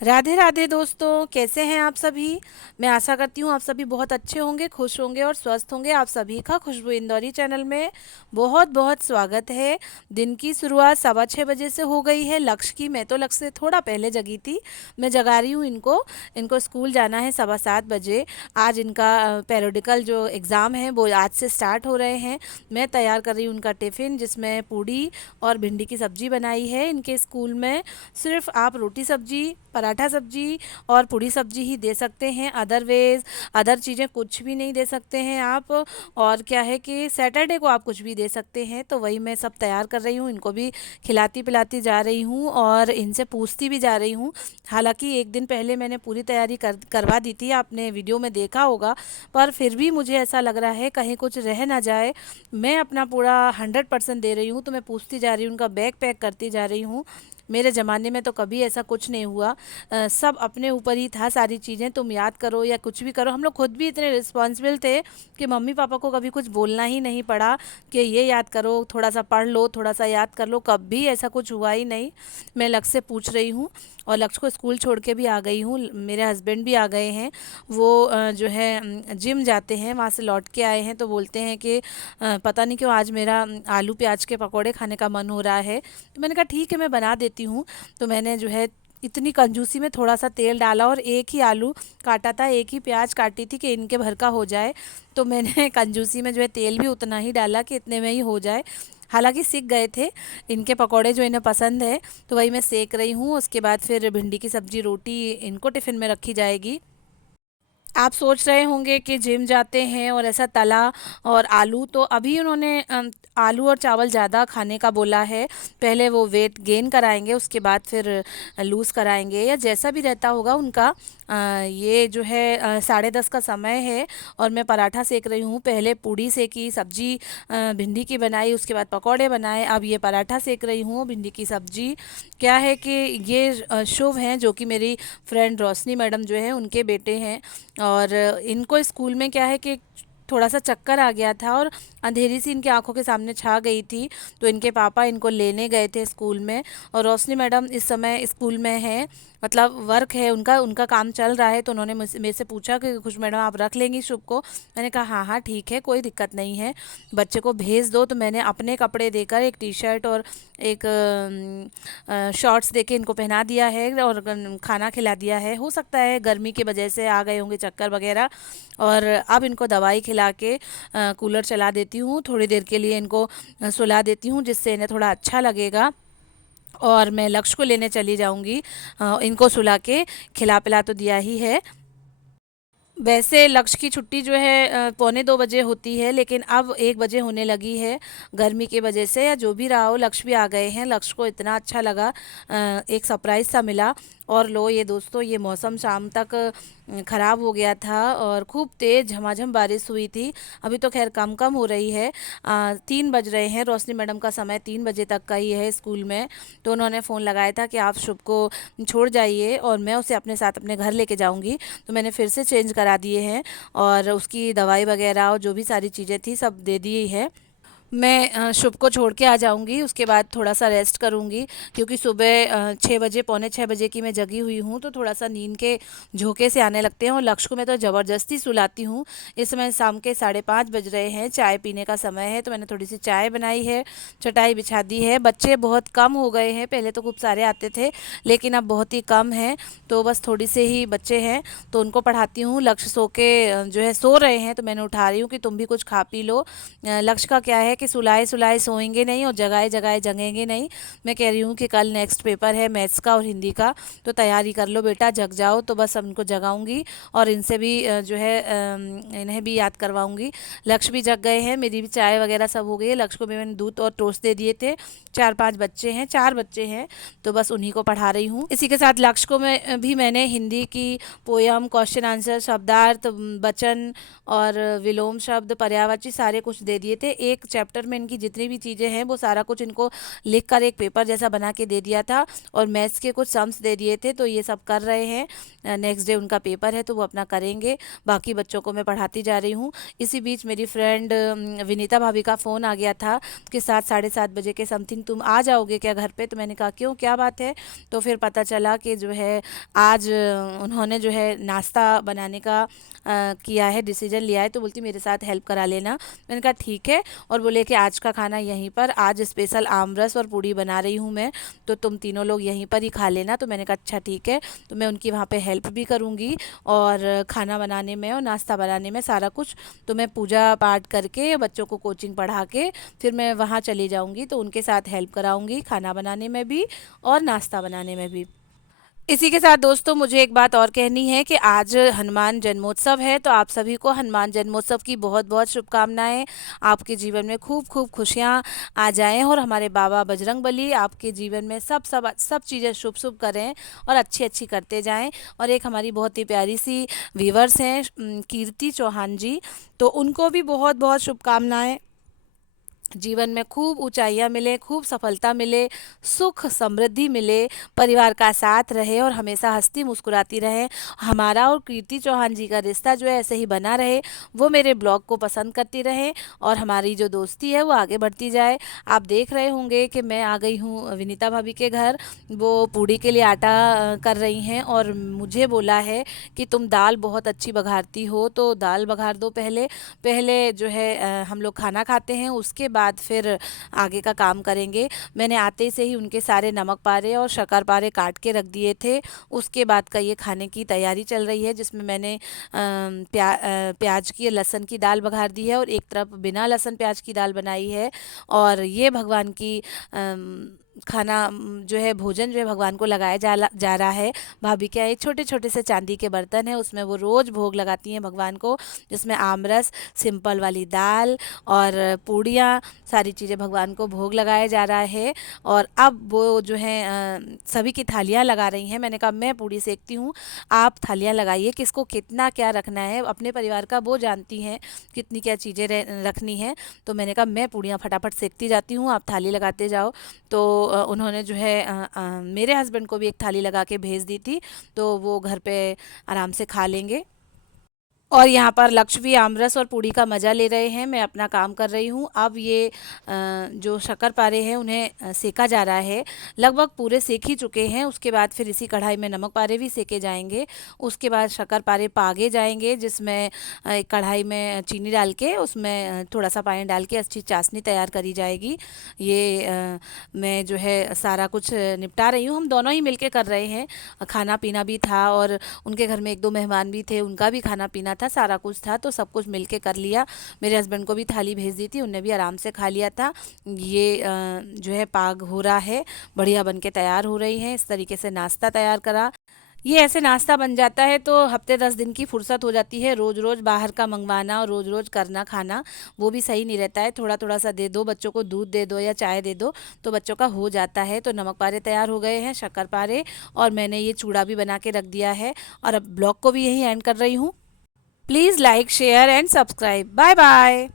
राधे राधे दोस्तों, कैसे हैं आप सभी। मैं आशा करती हूँ आप सभी बहुत अच्छे होंगे, खुश होंगे और स्वस्थ होंगे। आप सभी का खुशबू इंदौरी चैनल में बहुत बहुत स्वागत है। दिन की शुरुआत 6:15 बजे से हो गई है लक्ष्य की। मैं तो लक्ष्य से थोड़ा पहले जगी थी। मैं जगा रही हूँ इनको। इनको स्कूल जाना है 7:15 बजे। आज इनका पैरोडिकल जो एग्ज़ाम है वो आज से स्टार्ट हो रहे हैं। मैं तैयार कर रही हूँ उनका टिफ़िन, जिसमें पूड़ी और भिंडी की सब्ज़ी बनाई है। इनके स्कूल में सिर्फ आप रोटी सब्जी, पराठा सब्जी और पूड़ी सब्जी ही दे सकते हैं। अदरवाइज अदर चीज़ें कुछ भी नहीं दे सकते हैं आप। और क्या है कि सैटरडे को आप कुछ भी दे सकते हैं। तो वही मैं सब तैयार कर रही हूँ, इनको भी खिलाती पिलाती जा रही हूँ और इनसे पूछती भी जा रही हूँ। हालांकि एक दिन पहले मैंने पूरी तैयारी करवा दी थी, आपने वीडियो में देखा होगा। पर फिर भी मुझे ऐसा लग रहा है कहीं कुछ रह ना जाए। मैं अपना पूरा 100% दे रही हूँ, तो मैं पूछती जा रही हूँ, उनका बैग पैक करती जा रही हूँ। मेरे ज़माने में तो कभी ऐसा कुछ नहीं हुआ। सब अपने ऊपर ही था सारी चीज़ें। तुम याद करो या कुछ भी करो, हम लोग खुद भी इतने रिस्पॉन्सिबल थे कि मम्मी पापा को कभी कुछ बोलना ही नहीं पड़ा कि ये याद करो, थोड़ा सा पढ़ लो, थोड़ा सा याद कर लो। कभी ऐसा कुछ हुआ ही नहीं। मैं लक्ष्य से पूछ रही हूँ और लक्ष्य को स्कूल छोड़ के भी आ गई हूँ। मेरे हस्बैंड भी आ गए हैं। वो जो है जिम जाते हैं, वहाँ से लौट के आए हैं। तो बोलते हैं कि पता नहीं क्यों आज मेरा आलू प्याज के पकौड़े खाने का मन हो रहा है। तो मैंने कहा ठीक है, मैं बना देती हूँ। तो मैंने जो है इतनी कंजूसी में थोड़ा सा तेल डाला और एक ही आलू काटा था, एक ही प्याज काटी थी कि इनके भर का हो जाए। तो मैंने कंजूसी में जो है तेल भी उतना ही डाला कि इतने में ही हो जाए। हालांकि सीख गए थे इनके पकौड़े जो इन्हें पसंद है। तो वही मैं सेक रही हूँ। उसके बाद फिर भिंडी की सब्जी रोटी इनको टिफ़िन में रखी जाएगी। आप सोच रहे होंगे कि जिम जाते हैं और ऐसा तला और आलू, तो अभी उन्होंने आलू और चावल ज़्यादा खाने का बोला है। पहले वो वेट गेन कराएंगे, उसके बाद फिर लूज़ कराएंगे या जैसा भी रहता होगा उनका। ये जो है 10:30 का समय है और मैं पराठा सेक रही हूँ। पहले पूड़ी सेकी, सब्जी भिंडी की बनाई, उसके बाद पकौड़े बनाए, अब ये पराठा सेक रही हूँ भिंडी की सब्जी। क्या है कि ये शुभ हैं, जो कि मेरी फ्रेंड रोशनी मैडम जो है उनके बेटे हैं। और इनको स्कूल में क्या है कि थोड़ा सा चक्कर आ गया था और अंधेरी सी इनकी आंखों के सामने छा गई थी। तो इनके पापा इनको लेने गए थे स्कूल में। और रोशनी मैडम इस समय स्कूल में है, मतलब वर्क है उनका उनका काम चल रहा है। तो उन्होंने मेरे से पूछा कि खुश मैडम आप रख लेंगी शुभ को। मैंने कहा हाँ हाँ ठीक है, कोई दिक्कत नहीं है, बच्चे को भेज दो। तो मैंने अपने कपड़े देकर एक टी शर्ट और एक शॉर्ट्स देके इनको पहना दिया है और खाना खिला दिया है। हो सकता है गर्मी की वजह से आ गए होंगे चक्कर वगैरह। और अब इनको दवाई खिला के कूलर चला देती हूँ, थोड़ी देर के लिए इनको सुला देती हूँ, जिससे इन्हें थोड़ा अच्छा लगेगा। और मैं लक्ष्य को लेने चली जाऊंगी। इनको सुला के खिला पिला तो दिया ही है। वैसे लक्ष्य की छुट्टी जो है 1:45 बजे होती है, लेकिन अब 1 बजे होने लगी है। गर्मी की वजह से या जो भी रहा हो, लक्ष्य भी आ गए हैं। लक्ष्य को इतना अच्छा लगा, एक सरप्राइज़ सा मिला। और लो ये दोस्तों, ये मौसम शाम तक ख़राब हो गया था और खूब तेज़ झमाझम बारिश हुई थी। अभी तो खैर कम कम हो रही है। 3 बज रहे हैं, रोशनी मैडम का समय 3 बजे तक का ही है स्कूल में। तो उन्होंने फ़ोन लगाया था कि आप शुभ को छोड़ जाइए और मैं उसे अपने साथ अपने घर लेके जाऊंगी। तो मैंने फिर से चेंज करा दिए हैं और उसकी दवाई वगैरह और जो भी सारी चीज़ें थी सब दे दी है। मैं शुभ को छोड़ के आ जाऊंगी, उसके बाद थोड़ा सा रेस्ट करूंगी। क्योंकि सुबह 6 बजे, पौने 6 बजे की मैं जगी हुई हूँ, तो थोड़ा सा नींद के झोंके से आने लगते हैं। और लक्ष्य को मैं तो ज़बरदस्ती सुलाती हूँ। इस समय शाम के 5:30 बज रहे हैं, चाय पीने का समय है। तो मैंने थोड़ी सी चाय बनाई है, चटाई बिछा दी है। बच्चे बहुत कम हो गए हैं, पहले तो खूब सारे आते थे, लेकिन अब बहुत ही कम हैं। तो बस थोड़ी से ही बच्चे हैं, तो उनको पढ़ाती हूँ। लक्ष्य सो के जो है सो रहे हैं, तो मैंने उठा रही हूँ कि तुम भी कुछ खा पी लो। लक्ष्य का क्या है कि सुलाए सुलाए सोएंगे नहीं और जगाए जगाए जगेंगे नहीं। मैं कह रही हूँ कि कल नेक्स्ट पेपर है मैथ्स का और हिंदी का, तो तैयारी कर लो बेटा, जग जाओ। तो बस अब इनको जगाऊंगी और इनसे भी जो है इन्हें भी याद करवाऊंगी। लक्ष्य भी जग गए हैं, मेरी भी चाय वगैरह सब हो गई है। लक्ष्य को भी मैंने दूध और टोस्ट दे दिए थे। 4-5 बच्चे हैं, 4 बच्चे हैं, तो बस उन्हीं को पढ़ा रही हूँ। इसी के साथ लक्ष्य को मैंने हिंदी की पोयम, क्वेश्चन आंसर, शब्दार्थ, वचन और विलोम शब्द, पर्यायवाची सारे कुछ दे दिए थे। एक चैप्टर चैप्टर में इनकी जितनी भी चीज़ें हैं वो सारा कुछ इनको लिख कर एक पेपर जैसा बना के दे दिया था, और मैथ्स के कुछ सम्स दे दिए थे, तो ये सब कर रहे हैं। नेक्स्ट डे उनका पेपर है तो वो अपना करेंगे। बाकी बच्चों को मैं पढ़ाती जा रही हूँ। इसी बीच मेरी फ्रेंड विनीता भाभी का फ़ोन आ गया था कि 7 साढ़े 7 बजे के समथिंग तुम आ जाओगे क्या घर पे? तो मैंने कहा क्यों, क्या बात है? तो फिर पता चला कि जो है आज उन्होंने जो है नाश्ता बनाने का किया है, डिसीजन लिया है, तो बोलती मेरे साथ हेल्प करा लेना। मैंने कहा ठीक है। और बोले कि आज का खाना यहीं पर, आज स्पेशल आमरस और पूड़ी बना रही हूँ मैं, तो तुम तीनों लोग यहीं पर ही खा लेना। तो मैंने कहा अच्छा ठीक है। तो मैं उनकी वहाँ पे हेल्प भी करूँगी, और खाना बनाने में और नाश्ता बनाने में सारा कुछ, तो मैं पूजा पाठ करके बच्चों को कोचिंग पढ़ा के फिर मैं वहाँ चली जाऊँगी, तो उनके साथ हेल्प कराऊँगी खाना बनाने में भी और नाश्ता बनाने में भी। इसी के साथ दोस्तों मुझे एक बात और कहनी है कि आज हनुमान जन्मोत्सव है, तो आप सभी को हनुमान जन्मोत्सव की बहुत बहुत शुभकामनाएं। आपके जीवन में खूब खूब खुशियां आ जाएं, और हमारे बाबा बजरंग बली आपके जीवन में सब सब सब चीज़ें शुभ शुभ करें और अच्छी अच्छी करते जाएं। और एक हमारी बहुत ही प्यारी सी व्यूवर्स हैं, कीर्ति चौहान जी, तो उनको भी बहुत बहुत शुभकामनाएं। जीवन में खूब ऊंचाइयां मिले, खूब सफलता मिले, सुख समृद्धि मिले, परिवार का साथ रहे और हमेशा हंसती मुस्कुराती रहे। हमारा और कीर्ति चौहान जी का रिश्ता जो है ऐसे ही बना रहे, वो मेरे ब्लॉग को पसंद करती रहे और हमारी जो दोस्ती है वो आगे बढ़ती जाए। आप देख रहे होंगे कि मैं आ गई हूँ विनीता भाभी के घर। वो पूड़ी के लिए आटा कर रही हैं, और मुझे बोला है कि तुम दाल बहुत अच्छी बघारती हो, तो दाल बघार दो पहले। पहले जो है हम लोग खाना खाते हैं, उसके बाद फिर आगे का काम करेंगे। मैंने आते से ही उनके सारे नमक पारे और शक्कर पारे काट के रख दिए थे। उसके बाद का ये खाने की तैयारी चल रही है, जिसमें मैंने प्याज की लहसुन की दाल बघार दी है, और एक तरफ बिना लहसुन प्याज की दाल बनाई है। और ये भगवान की खाना जो है भोजन जो है भगवान को लगाया जा रहा है। भाभी के यहाँ एक छोटे छोटे से चांदी के बर्तन है, उसमें वो रोज़ भोग लगाती हैं भगवान को, जिसमें आमरस, सिंपल वाली दाल और पूड़ियाँ, सारी चीज़ें भगवान को भोग लगाया जा रहा है। और अब वो जो है सभी की थालियाँ लगा रही हैं। मैंने कहा मैं पूड़ी सेकती हूँ, आप थालियाँ लगाइए, किसको कितना क्या रखना है अपने परिवार का वो जानती हैं, कितनी क्या चीज़ें रखनी है। तो मैंने कहा मैं पूड़ियाँ फटाफट सेकती जाती हूँ, आप थाली लगाते जाओ। तो उन्होंने जो है मेरे हस्बैंड को भी एक थाली लगा के भेज दी थी, तो वो घर पे आराम से खा लेंगे। और यहाँ पर लक्ष्य भी आमरस और पूड़ी का मज़ा ले रहे हैं, मैं अपना काम कर रही हूँ। अब ये जो शक्कर पारे हैं उन्हें सेका जा रहा है, लगभग पूरे सेक ही चुके हैं। उसके बाद फिर इसी कढ़ाई में नमक पारे भी सेके जाएंगे। उसके बाद शक्कर पारे पागे जाएंगे, जिसमें एक कढ़ाई में चीनी डाल के उसमें थोड़ा सा पानी डाल के अच्छी चाशनी तैयार करी जाएगी। ये मैं जो है सारा कुछ निपटा रही हूँ, हम दोनों ही मिलके कर रहे हैं। खाना पीना भी था, और उनके घर में एक दो मेहमान भी थे, उनका भी खाना पीना था, सारा कुछ था, तो सब कुछ मिलके कर लिया। मेरे हस्बैंड को भी थाली भेज दी थी, उनने भी आराम से खा लिया था। ये जो है पाग हो रहा है, बढ़िया बन के तैयार हो रही है। इस तरीके से नाश्ता तैयार करा। ये ऐसे नाश्ता बन जाता है तो हफ्ते 10 दिन की फुर्सत हो जाती है। रोज़ रोज़ बाहर का मंगवाना और रोज़ रोज़ करना खाना वो भी सही नहीं रहता है। थोड़ा थोड़ा सा दे दो बच्चों को, दूध दे दो या चाय दे दो, तो बच्चों का हो जाता है। तो नमक पारे तैयार हो गए हैं, शक्कर पारे, और मैंने ये चूड़ा भी बना के रख दिया है। और अब ब्लॉग को भी यही एंड कर रही हूँ। Please like share and subscribe. Bye bye.